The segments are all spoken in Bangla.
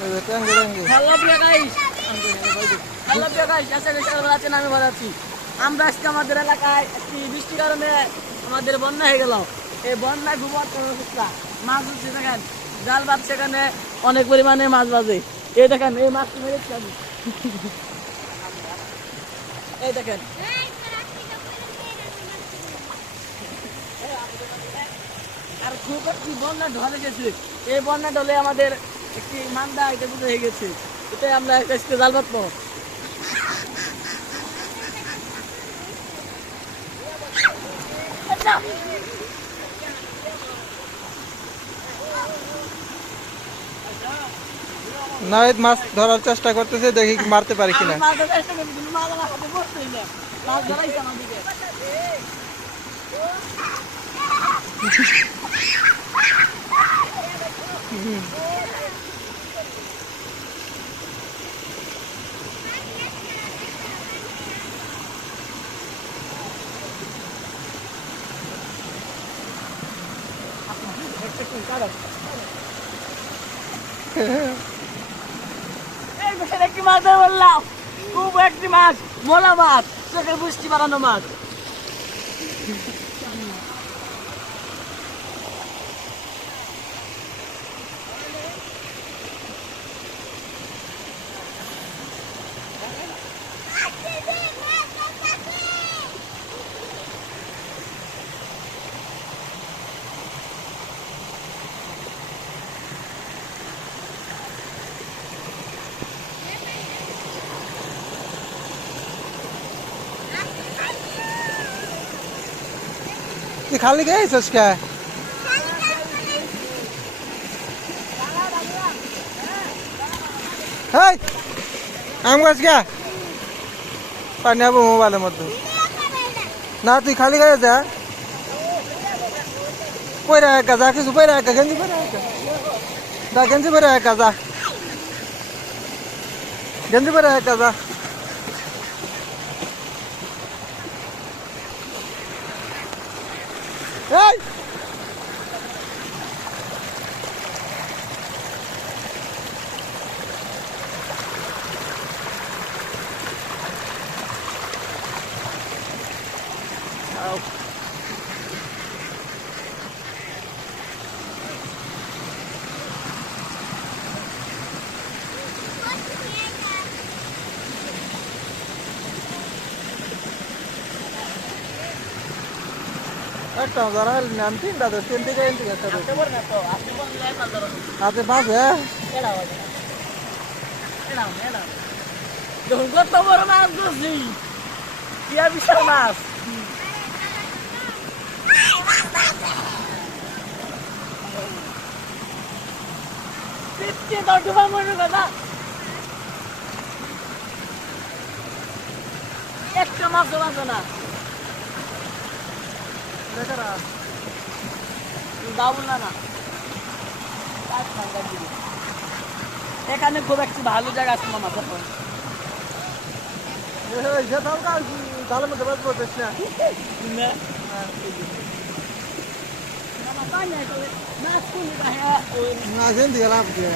আমি বাজাচ্ছি আমরা আজকে আমাদের এলাকায় একটি বৃষ্টির কারণে আমাদের বন্যা হয়ে গেল। এই বন্যায় খুব অবস্থা, মাছ উঠছে দেখেন, জাল বাঁধ, সেখানে অনেক পরিমাণে মাছ বাজে। এই দেখেন, এই মাছটি মেরেছি আমি, এই দেখেন। আর খুব একটি বন্যা ঢলে গেছে, এই বন্যা ঢলে আমাদের একটি মান্দা এটা বুঝে হয়ে গেছে, এটাই আমরা একটা জাল বাঁধবো। নাহিদ মাছ ধরার চেষ্টা করতেছে, দেখি মারতে পারি কিনা। একটি মাছ বললাম, খুব একটি মাছ, মোলা মাছ, চোখের পুষ্টি বাড়ানো মাছ। তুই খালি গেছিস কে? হেই আম গাছ কে পানি আবো মোবাইলের মধ্যে না, তুই খালি গায়ে যা, পয়রা একা যা, কিছু পয়রা একা, গেঞ্জি পয়রা একা, যা গেঞ্জি পয়রা একা যা, গেঞ্জি পয়রা একা যা। এই একটা যারা নাম তিনটা তো তিন দিকে একটা হাতে পাঁচ। হ্যাঁ কত বড় মাছ ধরছি, ইয়া বিশাল মাছ। একটা মাছ বাঁচো না, এখানে খুব একটি ভালো জায়গা আছে মামা। তাহলে মধ্যে বাঁচবো না দিয়ে লাভ দিয়ে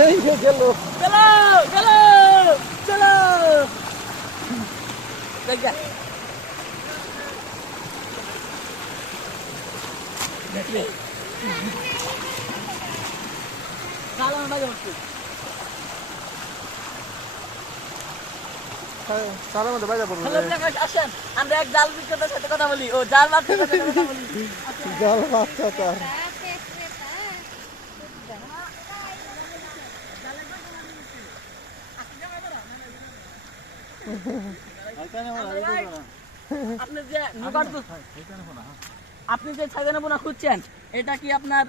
এই গেল। চলো চলো চলো, দেখলে তাহলে মধ্যে বাজা পড়বো। আসেন আমরা এক জাল বিক্রেতার সাথে কথা বলি, ও জাল মাছ কথা বলি। জাল বাচ্চা তার আপনি যে ছাইদানা বোনা খুঁজছেন, এটা কি আপনার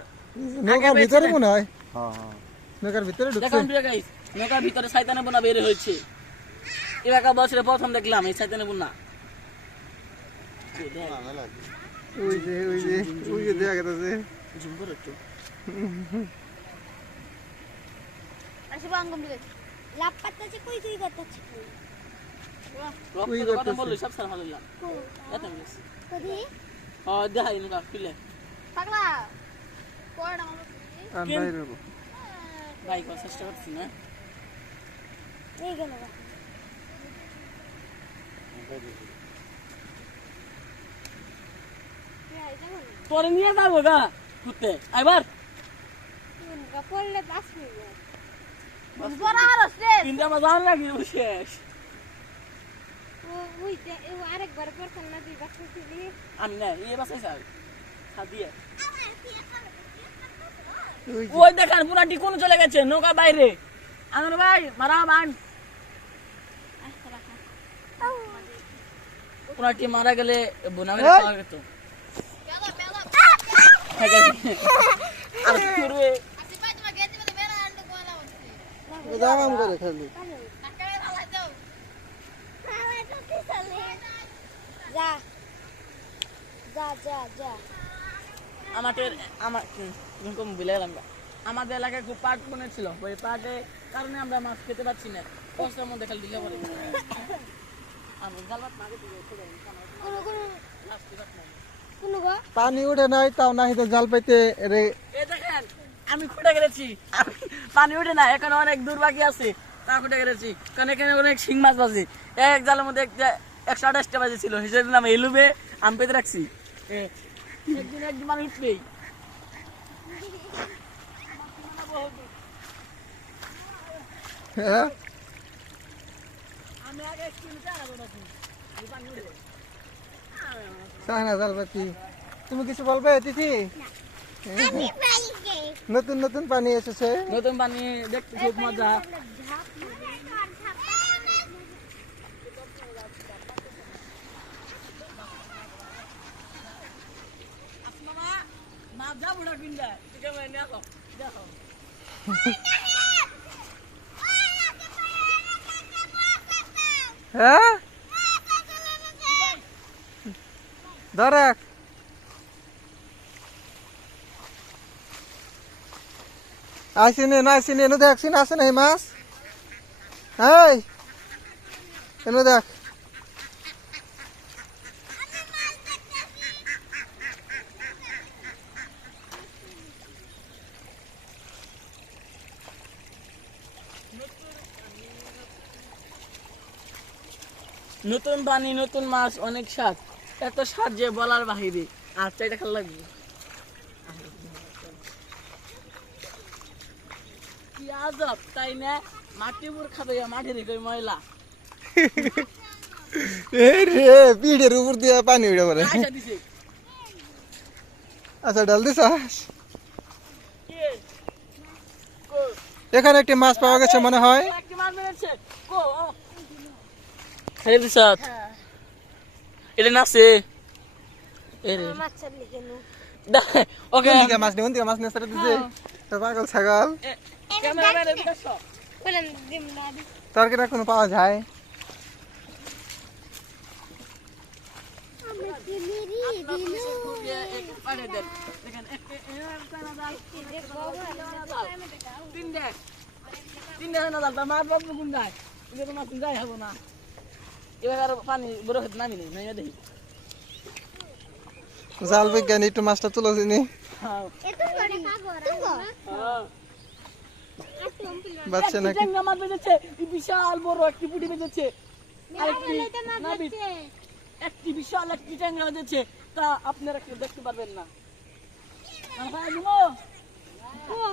নৌকার ভিতরে মনে হয়? নৌকার ভিতরে ঢুকছে। নৌকার ভিতরে ছাইদানা বোনা বের হয়েছে, এলাকা বছরে প্রথম দেখলাম এই ছাইদানা বোনা। ওই যে ওই যে ওই যে দেখা যাচ্ছে। জুম করে একটু আসলে আঙ্গুল দিকে লাভ পাতাছে, কই তুই করতেছিস? কথা বললি সব সারা ভালো লাগলো। এত মিস কদি দেখাই না খুলে পাগলা কোড়া আমার আমি বাইরে হবো। ভাই করার চেষ্টা করছি না এই গেল গা। এই যাবো না। তোরে নিয়ে যাবো গা ঘুরতে আইবার গা পড়লে বাস হইবে। বড় আর আছে। কিন্তু আমার জান লাগি শেষ ও উইতে ও আরেকবার পড়তাম না তুই বাস হইছিলি। আমি না এই বাসাই চাই সাদিয়ে ওই যে, ওই দেখেন পুরাটি কোন চলে গেছে নৌকা বাইরে আনন্দ ভাই মারা বান আচ্ছা রাখা। পুরাটি মারা গেলে বোনামে এই! খাওয়া যেত আর করবে দাম করে খালি। যা যা যা যা আমাদের এলাকায় খুব পাট মনে ছিল ওই পাটে কারণে আমরা মাছ খেতে পারছি না কষ্টের মধ্যে খালি দিলে পারি আমি জাল ভাত মাগে দিলে কোনো কোনো গো পানি উঠে নাই তাও নাহি তো জাল পাইতে রে। এই দেখেন আমি খুঁটে গেছি পানি উঠে না এখন অনেক দূর বাকি আছে তা খুঁটে গেছি কারণ এখানে অনেক শিং মাছ বাজে এক জালের মধ্যে 128টা বাজে ছিল হিসেবে নাম এলুবে আমি পেতে রাখছি একদিন মানে উঠবেই হ্যাঁ আমি আগে একটু নিতে আলাদা রাখি পানি উঠে সাহনা জাল পাতি। তুমি কিছু বলবে তিথি? আমি পাইকে নতুন নতুন পানি এসেছে। নতুন পানি দেখতে খুব মজা মাছ যা বুড়া কিনবে ঠিক আছে দেখো দেখো হ্যাঁ ধরে আসিনি না আসিনি এনে দেখ সিন আসে নাই মাছ। এই এনে দেখ নতুন পানি নতুন মাছ অনেক স্বাদ এত স্বাদ যে বলার বাহিরে আর চাইটা খাল লাগবে কি আজব তাই না মাটি উপর খাবে মাটির কই ময়লা এই রে পিঠের উপর দিয়ে পানি উঠে পড়ে। আশা দিছে আচ্ছা ডাল দিছাস? কে কো এখানে একটি মাছ পাওয়া গেছে মনে হয়। একটি মাছ বেরেছে কো খাই দিছাত এটা নাছে এরে মাছ চাবলি কেন ওকে কোন দিকে মাছ নেই কোন দিকে মাছ নেই সেটা দিছে তো পাগল ছাগল। ক্যামেরাম্যান এদিকে আসো বলেন দিম না তোর কি না কোনো পাওয়া যায়? আমরা দিলি দিলু পাড়ে দেন দেখেন তিনটে হয় না দাল মাছ বাবু কোন যায় এটা তো মাছ যাই হবো না এবার আর পানি বড় খেতে নামি নেই নাইয়া দেখি জাল বিজ্ঞানী একটু মাছটা তুলে দিনি হ্যাঁ এত করে কাগর হ্যাঁ বাচ্চা একটি নাকি ট্যাংরা মাছ বেজেছে বিশাল বড় একটি পুঁটি বেজেছে আরেকটি নাবিদ একটি বিশাল একটি ট্যাংরা বেজেছে তা আপনারা কেউ দেখতে পারবেন না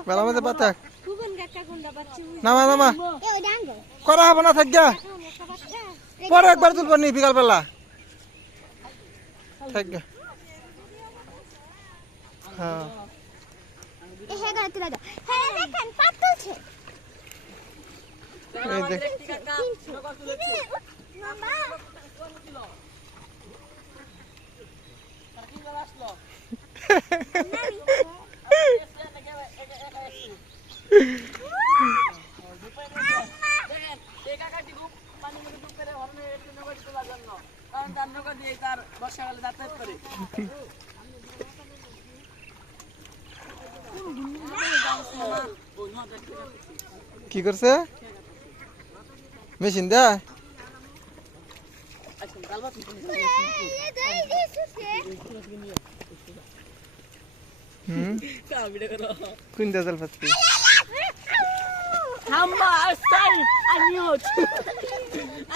বেলা মধ্যে পাতা কুকুন কাকা গুন্ডা বাচ্চা নামা নামা এ ওই ডাঙ্গ করা হবে না থাক গা বাচ্চা পরে একবার তুলব নি বিকাল বেলা থাক গা। হ্যাঁ এ হেগা তুলে দাও হ্যাঁ দেখেন পাতলছে এই দেখ মামা তার বর্ষাকালে যাতায়াত করে কি করছে মেশিন দা এ দেই দিছে হুম ভিডিও করো কোন দাজাল পাচ্ছি হাম্বা সাইড আই মিউট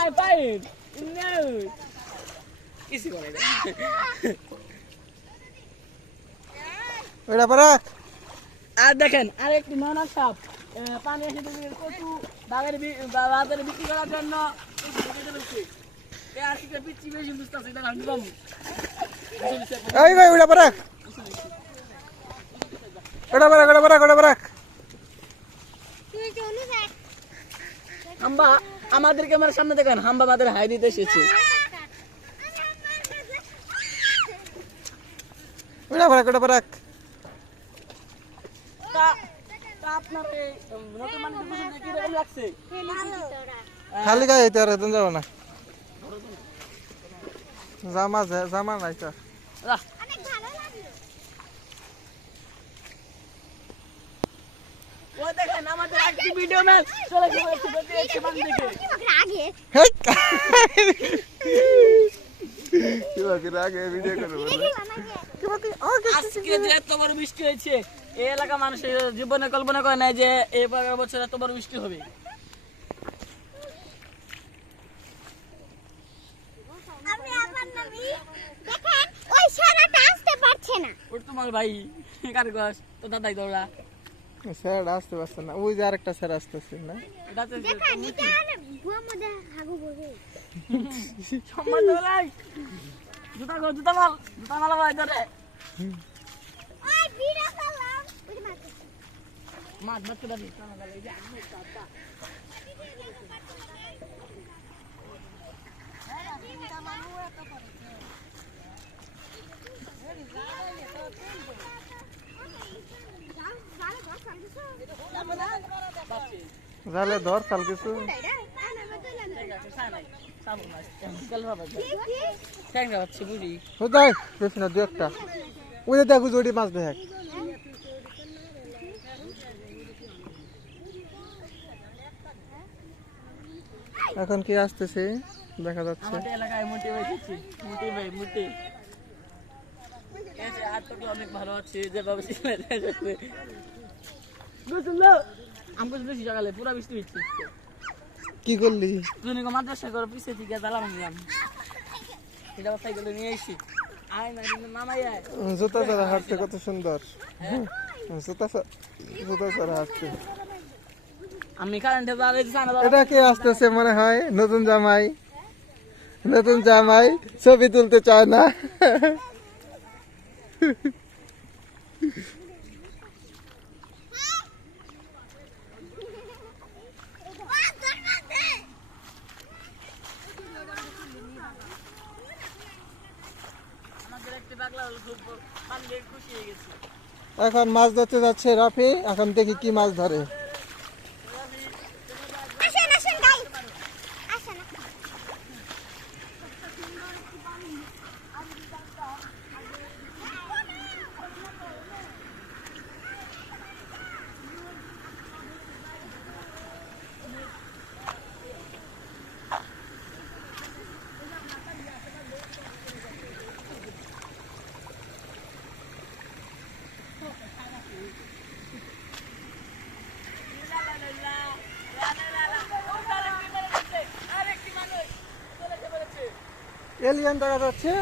আই ফাইট নো কিছু করে না ওটা পারাক আর দেখেন আর একটি মনা সাপ পানি এসে কচু বাজারে বিক্রি করার জন্য আর কি পিচ্ছি বেশি বুঝতেছে এটা আমি কম এই ভাই ওটা পারাক ওটা পারাক তুই চলে যা হাম্বা আমাদের ক্যামেরার সামনে দেখেন হাম্বা আমাদের হাই দিতে এসেছে ওটা পারাক তা আপনার এই নতুন মানুষের পছন্দ কি রকম লাগছে খালি গায়ে হইতে আর হেতন যাবো না জামা নাই স্যার রাহ অনেক ভালো লাগলো ও দেখেন আমাদের একটি ভিডিও ম্যান চলে গেছে বান দিকে আগে আগে ভিডিও করবো আজকে যে এত বড় বৃষ্টি হয়েছে এই এলাকা মানুষের জীবনে কল্পনা করে নাই যে এই বছর এত বড় বৃষ্টি হবে আমি আমার নামি দেখেন ওই সারাটা আসতে পারছে না ওর তোমার ভাই কারগস তো দাদাই দৌড়া স্যার আসতে পারছে না ওই যে আরেকটা স্যার আসতেছে না এটা তো দেখেন এটা আর বুয়া মধ্যে হাগু বসে সম্মান দৌড়াই জুতা মাল ভাই ধরে ওই বিড়া সালাম ওই যে মাছ বাচ্চা দাদি এই যে আমি দাদা জালে ধর কাল কিছু দেখ বেশি না দু একটা ওই যে দেখো জড়ি মাছ দেখ এখন কি আসতেছে দেখা যাচ্ছে আমাদের এলাকায় মুটি ভাই দেখছি মুটি এই যে আটটা অনেক ভালো আছে যেভাবে বুঝলো আমাকে বেশি সকালে পুরা বৃষ্টি হচ্ছে কি করলি তুমি মাদ্রাসা করে পিছিয়ে থেকে জ্বালাম নিলাম এটা সাইকেল নিয়ে এসেছি আয় না মামাই আয় জুতা ছাড়া হাঁটছে কত সুন্দর জুতা ছাড়া হাঁটছে আমি কারেন্টে এটা কে আসতেছে মনে হয় নতুন জামাই ছবি তুলতে চায় না আমাদের একটি বাগলা হল খুব পানিয়ে খুশি হয়ে গেছে এখন মাছ ধরতে যাচ্ছে রাফি এখন দেখি কি মাছ ধরে আসেন আসেন গাই আসেন এলিয়ান দেখা যাচ্ছে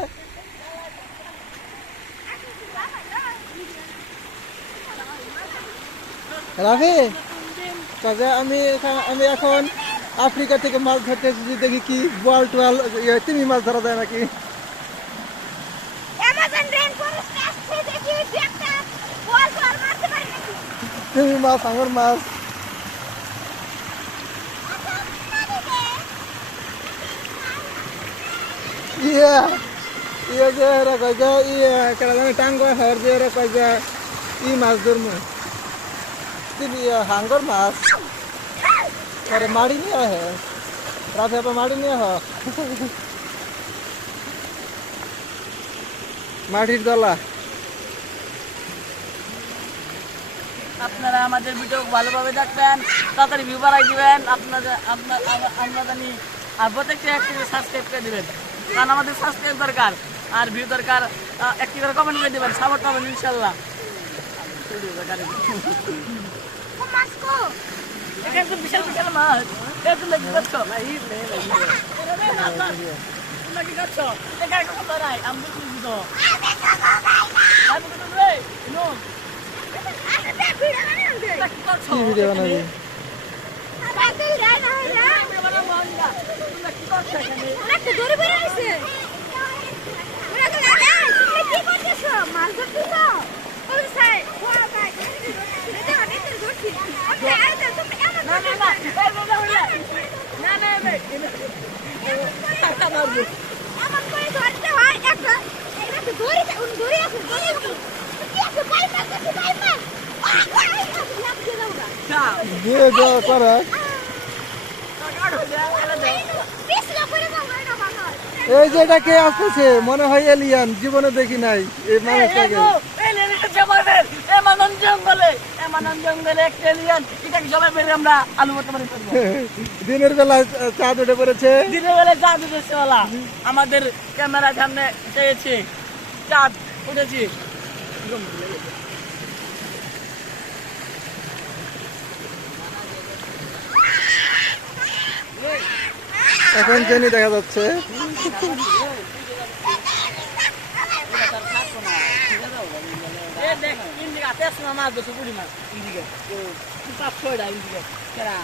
রাফি কাজে আমি এখন আফ্রিকা থেকে মাছ ধরতে এসেছি দেখি কি বল টুয়াল তুমি মাছ ধরা যায় নাকি অ্যামাজন রেন ফরেস্ট আসছে দেখি একটা বল বল মারতে পারি নাকি তুমি মাছ আমার মাছ ইয়া ইয়ে যে এরা কয় যে কেন জানি টাঙ্গ হর যে এরা কয় যে মাছ ধরবো তুমি হাঙ্গর মাছ আরে মাড়ি নিয়ে হে রাতে আপা মাড়ি নিয়ে হ মাটির দলা আপনারা আমাদের ভিডিও ভালোভাবে দেখবেন তাড়াতাড়ি ভিউ বাড়াই দিবেন আমরা জানি আর প্রত্যেকটা একটি সাবস্ক্রাইব করে দিবেন কারণ আমাদের সাবস্ক্রাইব দরকার আর ভিউ দরকার একটি করে কমেন্ট করে দিবেন সাপোর্ট পাবেন ইনশাল্লাহ মাছ কো এখানে তো বিশাল বিশাল মাছ এটা তুমি কি করছো তোমরা কি করছো এখানে কত রাই আমি বুঝি তো আমি তো রে নো কি করছো কি ভিডিও বানাবি তোমরা কি করছো এখানে একটা দড়ি বের হইছে ওরা তো লাগা তুমি কি করতেছো মাছ ধরতেছো ওই সাইড ওরা ভাই এটা অনেক ধরছি আপনি আইতে তুমি এমন না না না না না না এমন করে ধরতে হয় একটা এটা তো দড়ি দড়ি আছে দড়ি আছে কি আছে ভাই মাছ আছে ভাই মাছ লাগছে না ওরা ভিডিও করে পিছলা করে দাও না বাবা এই যে এটা কে আসতেছে মনে হয় এলিয়ান জীবনে দেখি নাই এই মানুষটাকে জঙ্গলে একটা এলিয়ান এটাকে জবাই মেরে আমরা আলু করতে পারি দিনের বেলা চাঁদ উঠে পড়েছে দিনের বেলা চাঁদ উঠেছে ওলা আমাদের ক্যামেরার সামনে চেয়েছে চাঁদ উঠেছি এখন জেনি দেখা যাচ্ছে মাছ ধরছে পুরি মাছ ইন্দিকে পাঁচ ছয়টা ইন্দিকে কেরা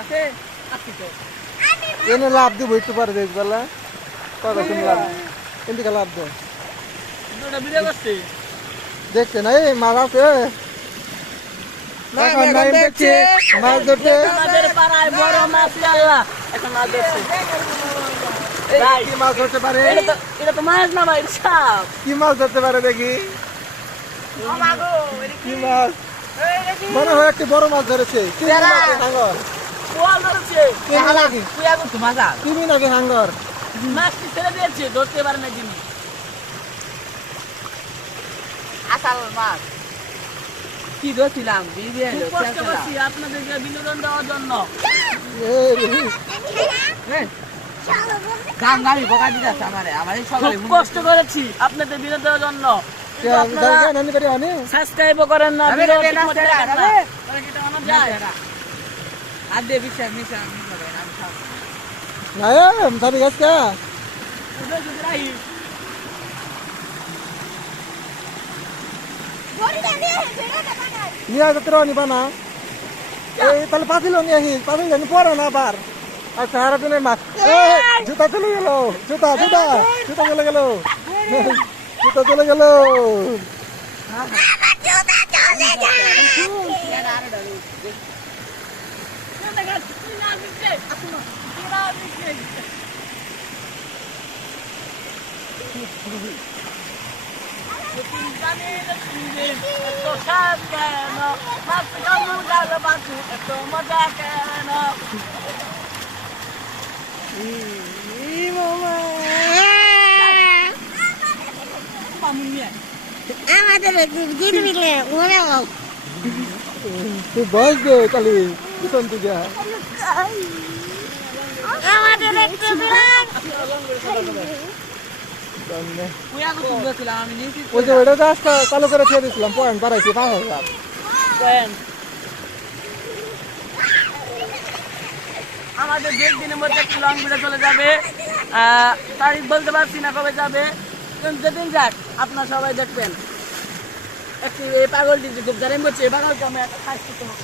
আছে আসছি তো এনে লাভ দিব একটু পরে দেখ বেলা কত শুনলাম এদিকে লাভ দে ওটা ভিডিও করছে দেখছে না এই মাছ আছে এখন নাইম দেখছে মাছ ধরতে আমাদের পাড়ায় বড় মাছ আল্লাহ এখন মাছ ধরছে কি মাছ ধরতে পারে এটা তো মাছ না ভাই সাপ কি মাছ ধরতে পারে দেখি কি মাছ মনে হয় একটি বড় মাছ ধরেছে কি নাকি হাঙ্গর পোয়াল ধরেছে কি নাকি তুই এখন তো মাজা কি নাকি হাঙ্গর মাছটি ছেড়ে দিয়েছে ধরতে পারে না যিনি আসাল মাছ কি ধরছিলাম খুব কষ্ট করছি আপনাদেরকে বিনোদন দেওয়ার জন্য গাম গামি বোকা দিতে আছে আমার এই সকালে খুব কষ্ট করেছি আপনাদের বিনোদন দেওয়ার জন্য সাবস্ক্রাইবও করেন না যাবে, ভিডিও যাবে, ঠিক মতো যাবে, দেখেন না। যাবে। তাহলে কি এটা মানা যায়? আর দিয়ে বিশ্বাস মিশা আমি সব না সাবি গাছ কা উঠে যদি রাহি। দড়িটা দিয়ে ভিডিওটা বানাই নিয়ে যেতে রানি বানা এই তাহলে পাতিল নিয়ে আসি পাতিল জানি পরে না আবার আচ্ছা হারা দিনের মাছ জুতা চলে গেল জুতা জুতা জুতা চলে গেল জুতা চলে গেল আমার জুতা চলে যায় না দেখেন, তুই না দিচ্ছে, আসুন না, তুই না দিচ্ছে। তুই জানিস না তুই যে এত স্বাদ কেন? মাছ কেমন গেল বাসু, এত মজা কেন? মামুন নিয়ে। আমাদের জিতে দিলে ওরে তুই বস দে তাহলে পিছন থেকে আমাদের একটু বিরাট তুই আগে তুলতেছিলাম আমি নিয়েছি ওই যে ওইটা গাছটা চালু করে ছেড়ে দিয়েছিলাম পয়েন্ট বাড়াইছি 5,000 কয়েন। আমাদের 2 দিনের মধ্যে একটি লং ভিডিও চলে যাবে, তারিখ বলতে পারছি না কবে যাবে, কিন্তু যেদিন যাক আপনারা সবাই দেখবেন। একটি এই পাগলটি যে খুব জারেম করছে, এই পাগলকে আমি একটা শাস্তি দেবো।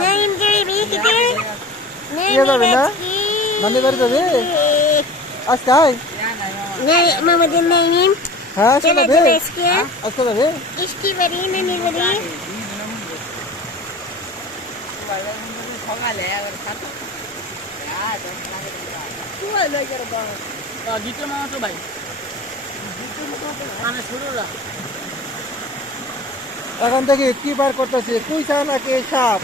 নেম গরিবি কিতে ইয়ে যাবে না নানি বাড়ি যাবে আজকে আয় নেই মামাদের নেম হ্যাঁ আজকে চলে যাবে যাবে আজকে আজকে যাবে ইষ্টি বাড়ি নানি বাড়ি সকালে দ্বিতীয় মামা তো ভাই মানে শুরুরা এখন দেখি কি বার করতেছে কুইছা নাকি সাপ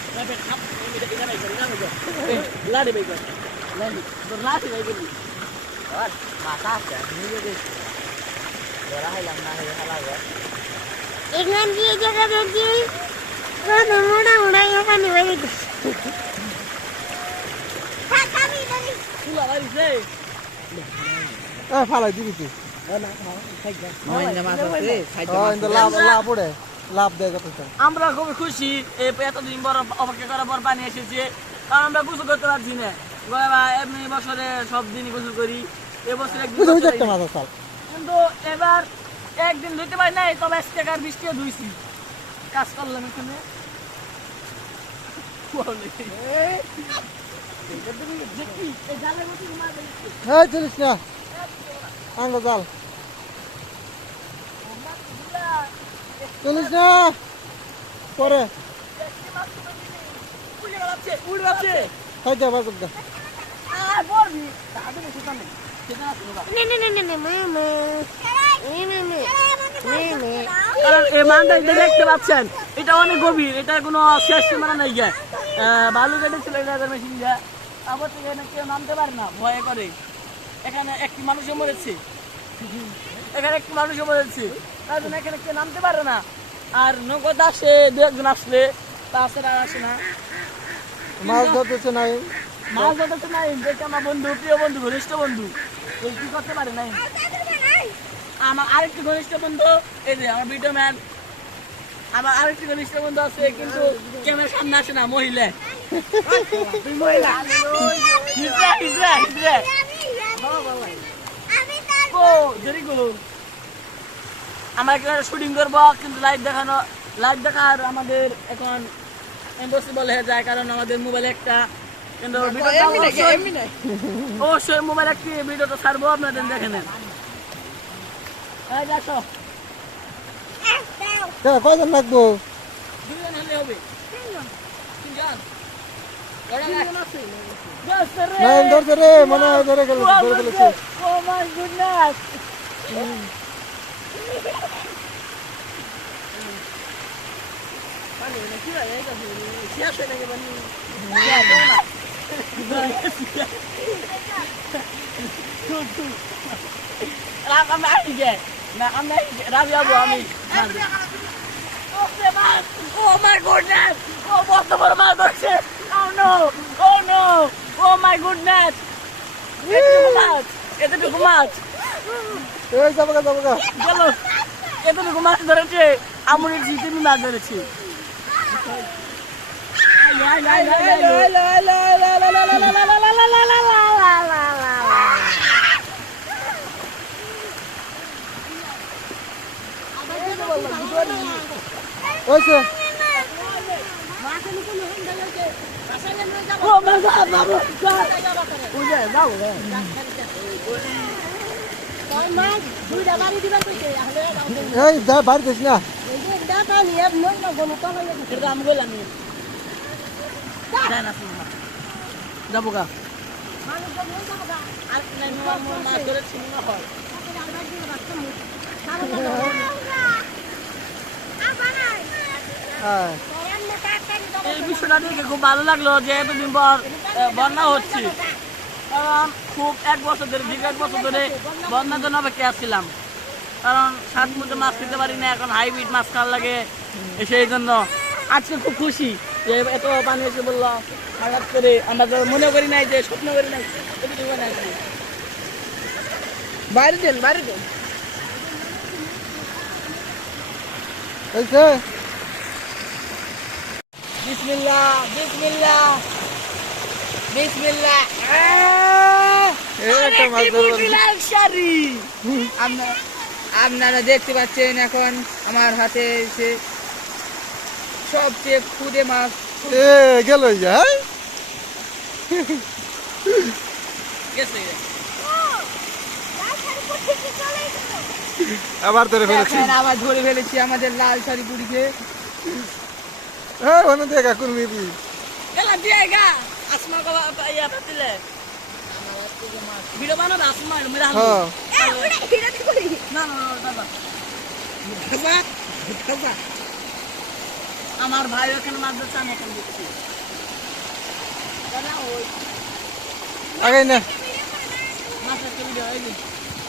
লাড়ি ভাই লাড়ি তোর লাঠি ভাই বলি মাথা আছে নিজে দেখছি ধরা হইলাম না হয়ে খেলা এখান দিয়ে জায়গা দেখি তুলা বাড়িছে ফালাই দিবি তুই নয়না মাছ আছে খাইতে কিন্তু লাভ লাভ উড়ে লাভ দেয় কত আমরা খুবই খুশি এই এতদিন বড় অপেক্ষা করার পর পানি এসেছে কারণ আমরা গোসল করতে পারছি না এমনি বছরে সব দিনই গোসল করি এবছর একদিন বুঝে গোসল একটা করিনি। মাথা চাল কিন্তু এবার একদিন ধুইতে পারি নাই তবে আজকে আর বৃষ্টিও ধুইছি কাজ করলাম এখানে হ্যাঁ চলিস না আঙ্গ জাল চলিস না পরে খাই যাবার করতে কারণ এই মানটা যে দেখতে পাচ্ছেন এটা অনেক গভীর, এটা কোনো শেষ সীমানা নাই গিয়ে বালু কেটে ছিল মেশিন দিয়ে তারপর থেকে এখানে কেউ নামতে পারে না, ভয়ে করে। এখানে একটি মানুষও মরেছে, এখানে একটি মানুষও মরেছে, তার জন্য এখানে কেউ নামতে পারে না। আর নৌকাতে আসে দু একজন আসলে, তাছাড়া আর আসে না। মাছ ধরতেছে নাই মাছ ধরতে নাই, দেখে আমার বন্ধু, প্রিয় বন্ধু, ঘনিষ্ঠ বন্ধু, ওই কি করতে পারে নাই। আমার আরেকটি ঘনিষ্ঠ বন্ধু, এই যে আমার ভিডিও ম্যান, আমার আরেকটি ঘনিষ্ঠ বন্ধু আছে, কিন্তু ক্যামেরার সামনে আসে না, মহিলা। হিজরা, হিজরা, হিজরা। ও, very good. আমরা এখানে শুটিং করবো, কিন্তু লাইভ দেখার আমাদের এখন ইম্পসিবল হয়ে যায়, কারণ আমাদের মোবাইল একটা। কিন্তু অবশ্যই মোবাইল একটি ভিডিওটা ছাড়বো, আপনাদের দেখে নেন। দেখো কয়জন লাগবো দুজন হলে হবে, তিনজন। না ধরছে রে মনে হয় ধরে গেল ধরে ফেলেছে Oh my goodness! Oh my goodness! Oh, what the fuck? Oh no! Oh no! Oh my goodness! এতটুকু মাছ এই যাবো গা গেল, এতটুকু মাছ ধরেছে, আমনের জিতেমি মাছ ধরেছে। ওইছে Oh my God, Babu, God! উঠে, যাও, এই যা বাড়ি দিস না এটা আমি বললাম যাবো গা মাছ ধরেছি মনে হয়। হ্যাঁ এই বিষয়টা দেখে খুব ভালো লাগলো যে এতদিন পর বন্যা হচ্ছে, কারণ খুব এক বছর ধরে বন্যার জন্য অপেক্ষা আসছিলাম, কারণ সাত মধ্যে মাছ খেতে পারি না, এখন হাইব্রিড মাছ খাওয়ার লাগে। সেই জন্য আজকে খুব খুশি যে এত পানি এসে বললো, হঠাৎ করে আমরা তো মনে করি নাই, যে স্বপ্ন করি নাই বাইরে দেন বাইরে দেন ওইছে বিসমিল্লাহ বিসমিল্লাহ বিসমিল্লাহ। এই একটা মাছ ধরবো আপনারা দেখতে পাচ্ছেন এখন আমার হাতে এসে সবচেয়ে খুদে মাছ। এ গেল যা গেছে আবার ধরে ফেলেছি এখন আবার ধরে ফেলেছি আমাদের লাল শাড়ি পুরিকে। হ্যাঁ ওখানে দেখা করবি গেলাম জায়গা আসমা কবা ইয়া পাতিলে ভিডিও বানাবো আসমা মেরা হাল হ্যাঁ না না দাদা আমার ভাই ওখানে মাছ ধরছে, আমি এখন দেখছি। আগে না মাছের ভিডিও এই যে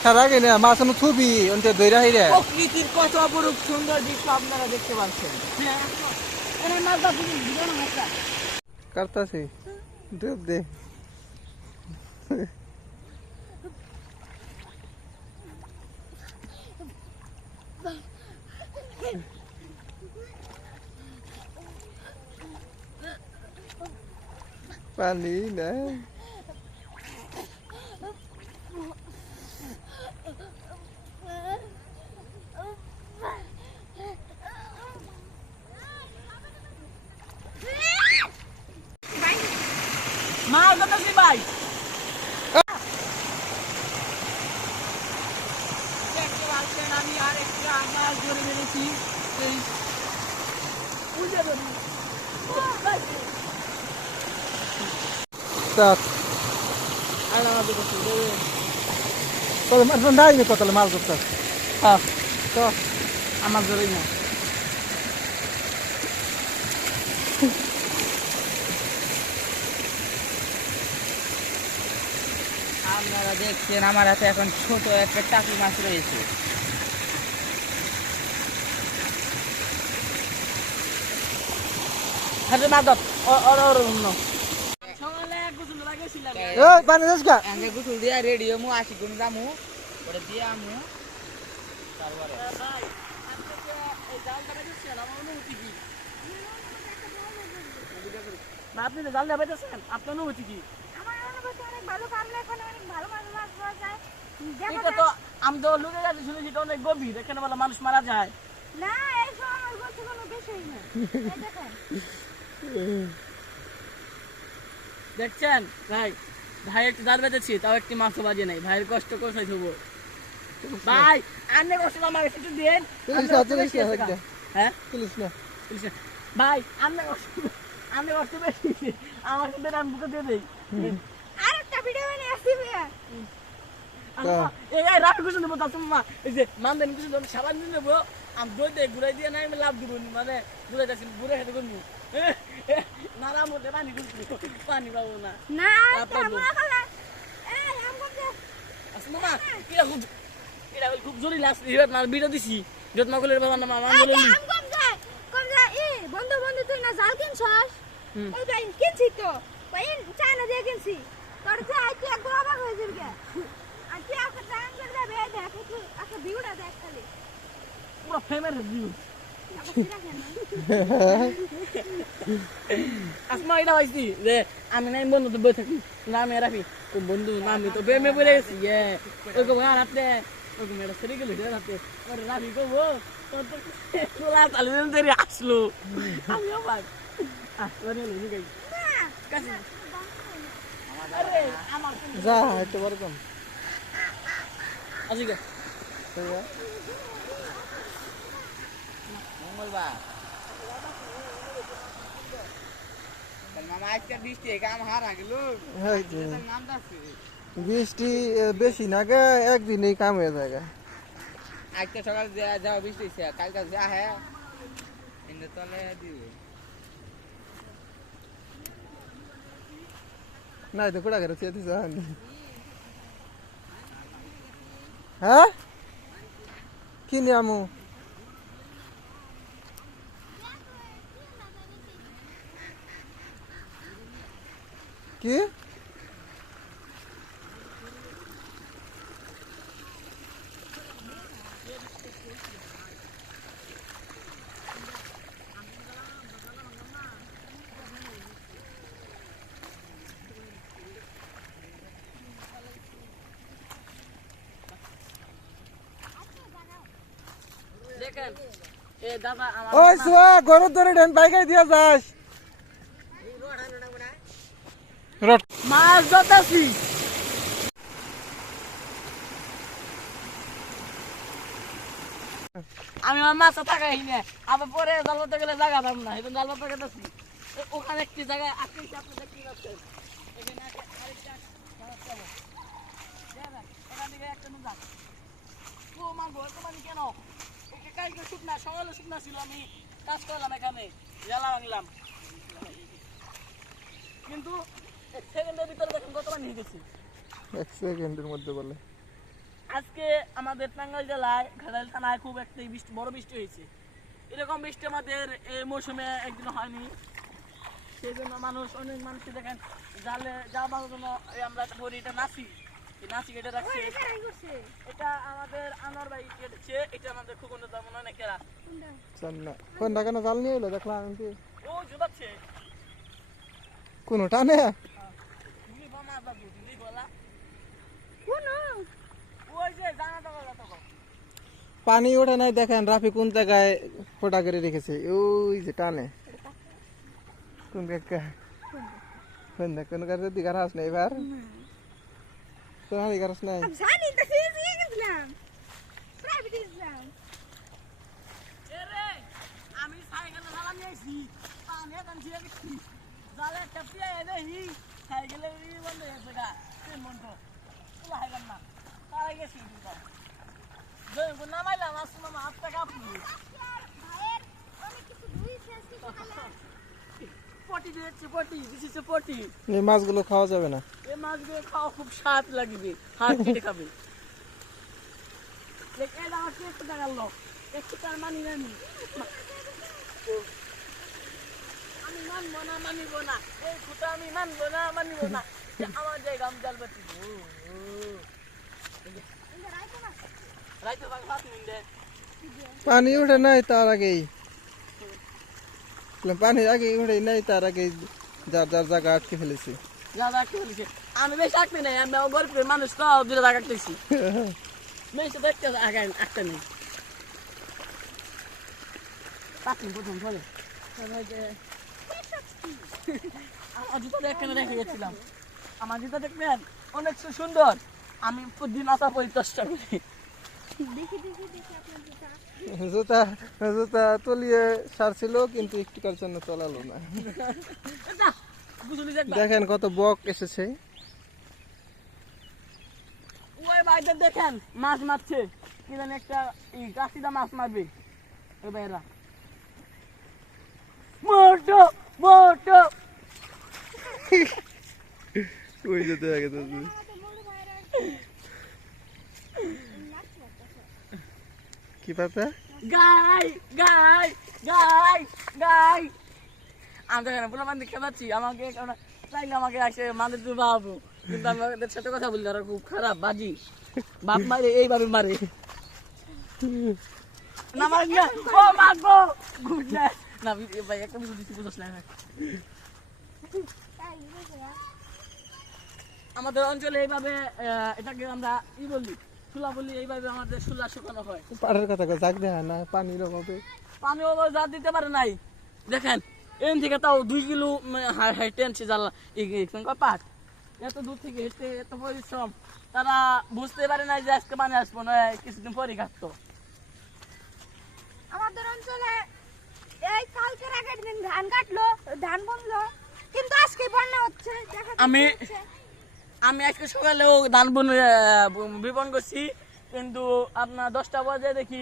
সারা আগে না মাছ আমি থুবি অন্তে দইরা হইরে প্রকৃতির কত অপরূপ সুন্দর দৃশ্য আপনারা দেখতে পাচ্ছেন। এখানে মাছ ধরছি ভিডিও না মাছটা করতাছি ডুব দে পানি না মাছ ধরতেছি ভাই দেখতে পাচ্ছেন আমি আর একটা মাছ ধরে ফেলেছি এই বুঝে ধরি স্টার্ট আর আমাদের কাছে তবে মাছ নাই নি কতলে মাছ ধরতে হ্যাঁ তো আমার ধরেই না আপনারা দেখছেন আমার হাতে এখন ছোট একটা টাকি মাছ রয়েছে। হাতে মাছ ধর ওর অন্য সকালে এক গোসল লাগিয়েছিলাম এই পানি দাস গা আগে গুছল দিয়া রেডি হমু 80 গুণ যামু ওটা দিয়ে আমু তারপরে ভাই আজকে যে এই জালটা বেঁধেছেন আমার অনুভূতি কি আপনি যে জালটা বেঁধেছেন আপনার অনুভূতি কি আমার অনুভূতি অনেক ভালো, কারণ এখন অনেক ভালো মাছ পাওয়া যায়। দেখো এটা তো আমি তো লুকে যাচ্ছি শুনেছি এটা অনেক গভীর এখানে বলে মানুষ মারা যায় না, এই সময় মাছ বলতে কোনো বিষয় না। এই দেখেন, দেখছেন ভাই ভাই একটু জাল বেঁধেছি তাও একটি মাছও বাজে নাই ভাইয়ের কষ্ট কোথায় থবো ভাই আন্নে কষ্ট আমার একটু দেন পুলিশ না পুলিশ না হ্যাঁ পুলিশ না ভাই আন্নে কষ্ট বেশি আমার সাথে আমি বুকে দিয়ে দেই আরেকটা ভিডিও বানিয়ে আসছি ভাইয়া। এই রাত কিছু নেবো তা তোমার এই যে মানদেন কিছু নেবো সাবান দিয়ে নেবো আমি দই দিয়ে ঘুরাই দিয়ে নাই আমি লাভ দিব মানে ঘুরাই যাচ্ছি ঘুরে খেতে করবো নারার মধ্যে পানি ঘুরবো পানি পাবো না না, তারপর কেমন লাগলো? এই আম করছে। আসলে মামা এটা খুব জরুরি লাগছে এবার না ভিডিও দিছি যত না করলে বাবা না মামা এই বলে যে আম কম যা, বন্ধু বন্ধু তুই না জাল কিনছস? এই ভাই কিনছি তো, ভাই চায়না দিয়ে কিনছি। তোর যে তুই একদম অবাক হয়ে যাবি গে। আর তুই একটা দাম করে যাবে, এই দেখ একটু একটা ভিউটা দেখ খালি। পুরো ফেমের ভিউ আবার ফিরা কেন? আসমা এটা হইছি যে আমি নাই বন্ধু তো বই থাকি না আমি রাখি তো বন্ধু না আমি তো বেমে বলে গেছি ওই কো আর আপনি ওই মেয়েটা সেরে গেল রাতে আরে রাখি কবো তোর তো তোলা চালু দেরি আসলো আমি অবাক আসলো রে লুই গই না, কাছে আরে আমার যা একটু বড় কম আজকে মঙ্গলবার মামা আজকে বৃষ্টি কাম হারা গেল এই যে নাম দাসি বৃষ্টি বেশি না গে একদিনেই কাম হয়ে যায় আজকে সকাল যাও বৃষ্টি হইছে কালকে যা হ্যাঁ ইন্দে তলে দিবে না তো কুড়া করে চেয়ে দিস হ্যাঁ কি নিয়ামু কি দেখেন এ দাদা আমার ওই সোয়া গরুর ধরে ডেন বাইকে দিয়া যাস রট মাছ ধরতেছি আমি আমার মাছ থাকাই না আবার পরে জাল ধরতে গেলে জায়গা পাবো না এখন জাল ধরতে গেতেছি ওখানে একটি জায়গায় আপনি আপনি দেখতে পাচ্ছেন এখানে আরেকটা জাহাজ পাবো। দেখেন, এখান থেকে একটা নুন যাক। ও মারবো এত পানি কেন ওকে কালকে শুকনা সকালে শুকনা ছিল আমি কাজ করলাম এখানে জ্বালা ভাঙলাম কিন্তু সেকেন্ডের ভিতরে দেখেন কত পানি হয়ে গেছে 1 সেকেন্ডের মধ্যে বলে আজকে আমাদের টাঙ্গাইল জেলায় ঘাটাইল থানায় খুব একটা বড় বৃষ্টি হয়েছে এরকম বৃষ্টি আমাদের এই মৌসুমে একদিন হয়নি, সেই জন্য অনেক মানুষকে দেখেন জালে যাওয়ার জন্য এই আমরা একটা বড়িটা নাচি, এই নাচি কেটে রাখছে। এটা আমাদের আনোয়ার ভাই কেটেছে, এটা আমাদের খুকুনের তেমন অনেকেরা কোন কেন জাল নিয়ে এলো দেখলাম আমি। ও জুতাচ্ছে কোনো টানে তুমি বাবা বাবু তুমি বলা কোন ওই যে জানাটা বলা তখন পানি ওঠে নাই, দেখেন রাফি কোন জায়গায় ফোটা করে রেখেছে, ওই যে টানে কোন কাকা কোন কাছে দিঘার হাস নাই এবার তোমার দিঘার হাস নাই। আমি জানি তো সিরিয়াসলি গেছিলাম প্রাইভেট গেছিলাম এরে আমি সাইকেল চালা নিয়ে আইছি পানি এখন দিয়ে গেছি জালে চাপিয়ে দেই সাইকেলে উড়ি বন্ধ হয়েছে গা তিন বন্ধ তোলা হয় না তাই গেছি তো জয় নামাইলাম আসুন মামা হাত টাকা আপনি ভাইয়ের অনেক কিছু ধুইছে আজকে সকালে পটি দিয়েছে পটি দিছে পটি এই মাছগুলো খাওয়া যাবে না, এই মাছগুলো খাওয়া খুব স্বাদ লাগবে, হাত কেটে খাবে। দেখ এই আমার একটু দেখাল একটু তার মানি না আমি মানবো না মানিব না এই খুঁটা আমি মানবো না মানিব না আমার জায়গা আমি জাল বাতি রাইতে ভাগ ভাত নিন্দে পানি ওঠে নাই তার আগেই, পানি আগে উঠে নাই তার আগেই যার যার জায়গা আটকে ফেলেছি। দাদা কি বলছে আমি বেশ আঁকতে নেই, আমি গল্পের মানুষ তো দুটো জায়গা আঁকতেছি বেশি দেখতে আঁকতে নেই পাচ্ছি প্রথম ফলে আমার জুতো এখানে রেখে গেছিলাম, আমার জুতো দেখবেন অনেক সুন্দর, আমি প্রতিদিন আসা পরি চেষ্টা করি। দেখি দেখি দেখি আপনার জুতা জুতা জুতা তলিয়ে সারছিল কিন্তু একটু কার জন্য তলালো না। বুঝলি দেখবা দেখেন কত বক এসেছে, ওই ভাইটা দেখেন মাছ মারছে কি জানি একটা কাশিদা মাছ মারবে ওই ভাইরা মোটো মোটো ওই যেতে আগে তো আমাদের বড় ভাইরা নাচছে কি পাতা গাই গাই গাই গাই আমি দেখেন পুরো বান্ধব খেলাচ্ছি আমাকে চাইলে আমাকে আসে মাদের তুই বাবু কিন্তু আমি ওদের সাথে কথা বললি ওরা খুব খারাপ বাজি বাপ মারে এইভাবে মারে না মার না ও মাগো গুড না না ভাই একটা বুঝে দিচ্ছি বুঝছ না তাই বুঝে আমাদের অঞ্চলে এইভাবে এটাকে আমরা ই বলি সুলা বলি, এইভাবে আমাদের সুলা শুকানো হয়। পাড়ের কথা জাগ দেয় না পানির অভাবে পানি ওভাবে যা দিতে পারে নাই দেখেন এখান থেকে তাও 2 কিলো হেঁটে আনছে জ্বালা পাট এত দূর থেকে হেঁটে এত পরিশ্রম, তারা বুঝতে পারে নাই যে আজকে পানি আসবো না কিছুদিন পরে কাটতো। আমাদের অঞ্চলে এই কালকের আগের দিন ধান কাটলো ধান বনলো কিন্তু আজকে বন্যা হচ্ছে দেখা যাচ্ছে আমি আজকে সকালেও ধান বিপন করছি কিন্তু আপনার 10টা বাজে দেখি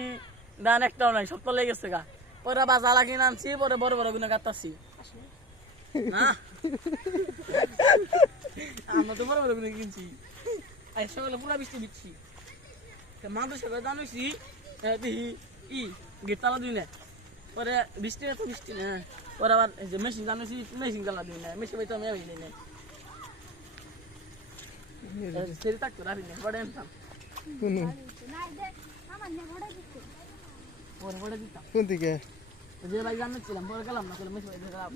ধান একটাও নাই, সব তলে গেছে গা। পরে আবার জ্বালা কিনে আনছি, পরে বড় বড় গুনে কাটতাছি না আমরা তো বড় বড় গুনে কিনছি আজ সকালে পুরা বৃষ্টি দিচ্ছি মাদুর সকালে জানিছি দেখি গেট তালা দিই না, পরে বৃষ্টি এত বৃষ্টি না, পরে আবার যে মেশিন জানিছি মেশিন তালা দিই না, মেশিন বাইতে আমি দিই না সেটা থাকতো রাখি না পরে আনতাম কোন নাই দেখ আমার নে ঘোড়া দিচ্ছে পরে দিতাম কোন দিকে যে ভাই জানাচ্ছিলাম পরে গেলাম না, মেশিন বাইতে গেলাম।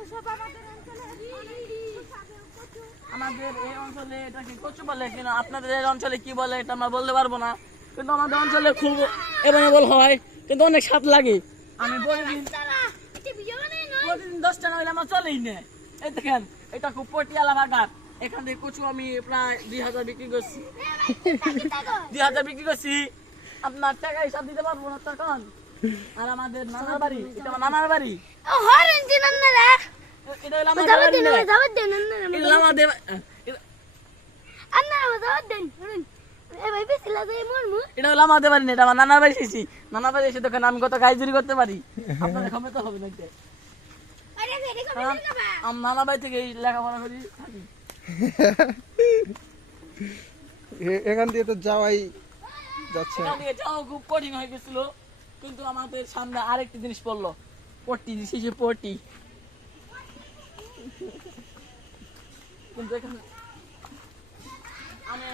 এসব আমাদের অঞ্চলে আমাদের এই অঞ্চলে এটাকে কচু বলে কিনা আপনাদের এই অঞ্চলে কি বলে এটা আমরা বলতে পারবো না, কিন্তু আমাদের অঞ্চলে খুব এভেলেবল হয় কিন্তু অনেক স্বাদ লাগে। আমি প্রতিদিন 10টা না হলে আমার চলেই না। এই দেখেন এটা খুব পটিয়ালা বাগান, এখান থেকে কচু আমি প্রায় 2000 বিক্রি করছি 2000 বিক্রি করছি, আপনার টাকা হিসাব দিতে পারবো না তখন। আর আমাদের নানার বাড়ি, এটা আমার নানার বাড়ি, ও হরেন দিন না রে এটা হলো আমার বাড়ি না, যাবে দেন না এটা হলো আমাদের আন্না যাবে দেন এ ভাই বেশি লাগে মরমু এটা হলো আমাদের বাড়ি না, এটা আমার নানার বাড়ি এসেছি। নানার বাড়ি এসে দেখেন আমি কত গাইজুরি করতে পারি, আপনাদের খবর তো হবে না। আরে ভেরি কবে না বা আমি নানা বাড়ি থেকে লেখাপড়া করি থাকি। এখান দিয়ে তো যাওয়াই যাচ্ছে না। এখান থেকে যাওয়া খুব কঠিন হয়ে গেছিল, কিন্তু আমাদের সামনে আরেকটি জিনিস পড়লো, পট্টি শিশু পট্টি। কিন্তু এখানে আমি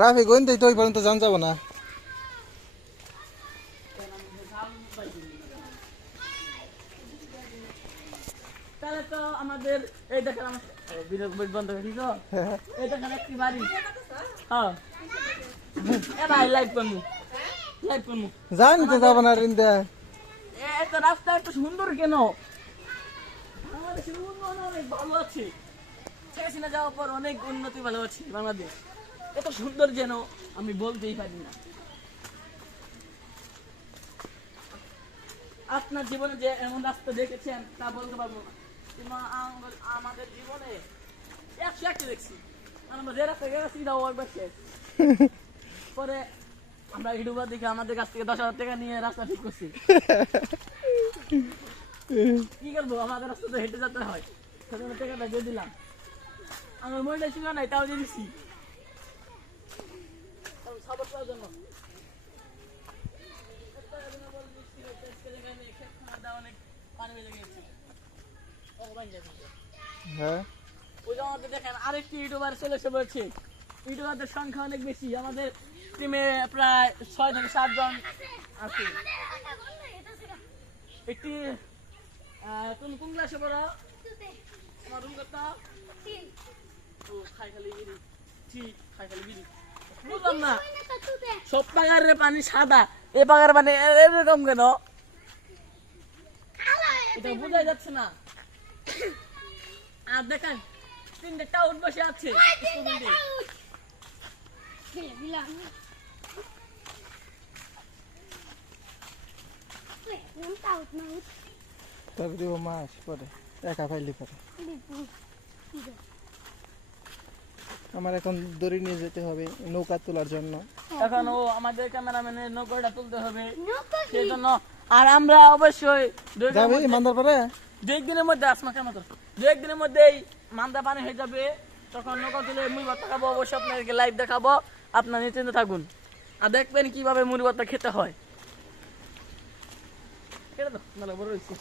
রাফি গন্ডি তো ওই পর্যন্ত যান যাবো না। তাহলে তো আমাদের এই দেখেন আমার ভিডিও বন্ধ করি তো, এই দেখেন একটি বাড়ি। হ্যাঁ এ ভাই লাইভ করবো, লাইভ করবো। জানি তো যাবো না রিন্দা। এত রাস্তা এত সুন্দর কেন? বাংলাদেশের উন্নয়ন অনেক ভালো আছে, শেখ হাসিনা যাওয়ার পর অনেক উন্নতি ভালো আছে বাংলাদেশ। এত সুন্দর যেন আমি বলতেই পারি না। আপনার জীবনে যে এমন রাস্তা দেখেছেন তা বলতে পারবো না, কিন্তু আমাদের জীবনে 101টি দেখছি। আমরা যে রাস্তা গেছি তাও একবার শেষ। পরে আমরা ইউটিউবার দিকে আমাদের কাছ থেকে 10,000 টাকা নিয়ে রাস্তা ঠিক করছি। কি করবো, আমাদের রাস্তা তো হেঁটে যেতে হয়, সেজন্য টাকাটা দিয়ে দিলাম। আমার মনটা ছিল নাই, তাও দিয়ে দিচ্ছি, কারণ সাপোর্ট করার জন্য। পানি বেজে গেছে। হ্যাঁ ওই যে আমাদের দেখেন আরেকটি ইউটিউবার চলে এসে বলছে, ইউটিউবারদের সংখ্যা অনেক বেশি, আমাদের টিমে প্রায় 6 থেকে 7 জন আছে। একটি তুমি কোন ক্লাসে পড়ো? আমার রুম কত? ও খাই খালি বিড়ি, ঠিক খাই খালি বিড়ি। বুঝলাম না, সব পাগারের পানি সাদা, এ পাগার পানি এরকম কেন? এটা বোঝাই যাচ্ছে না। আর দেখেন 3টে টাউট বসে আছে স্টুডেন্টে। তবে দিব মাছ পরে একা ফাইলি পরে। আমার এখন দড়ি নিয়ে যেতে হবে নৌকা তোলার জন্য। এখন ও আমাদের ক্যামেরাম্যানের নৌকাটা তুলতে হবে, সেই জন্য। আর আমরা অবশ্যই যাবি মান্দার পরে? 2 দিনের মধ্যে আসমা কেন তো 2 দিনের মধ্যেই মান্দা পানি হয়ে যাবে, তখন নৌকা তুলে মুড়ি ভর্তা খাবো। অবশ্যই আপনাদেরকে লাইভ দেখাবো, আপনার নিশ্চিন্ত থাকুন। আর দেখবেন কিভাবে মুড়ি ভর্তা খেতে হয়। এটা তো ভালো বড় হয়েছে।